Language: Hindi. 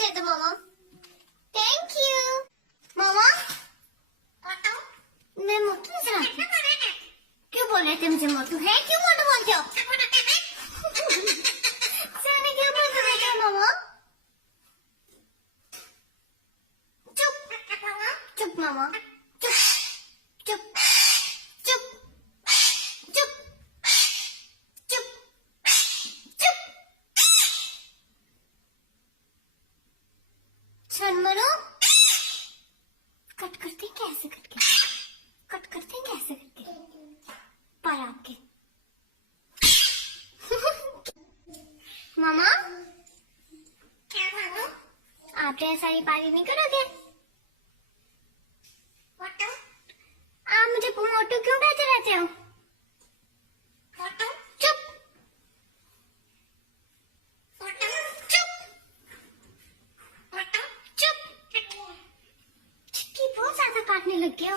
दे दो मामा। थैंक यू मामा। मैं मोटू नजर आती हूँ? क्यों बोल रहे थे मुझे मोटू है? क्यों मोटू बोलते हो? सोने क्यों बोल रहे थे मामा? चुप चुप मामा, चुप चुप चुप चुप चुप चुप। सुन मरो, कट करते हैं कैसे करके, कट करते हैं कैसे करके पर आपके। मामा आप तो ऐसा ही पारी नहीं करोगे? आप मुझे मोटू क्यों कहते रहते हो? चुप चुप चुप। चिट्ठी बहुत ज्यादा काटने लग गया।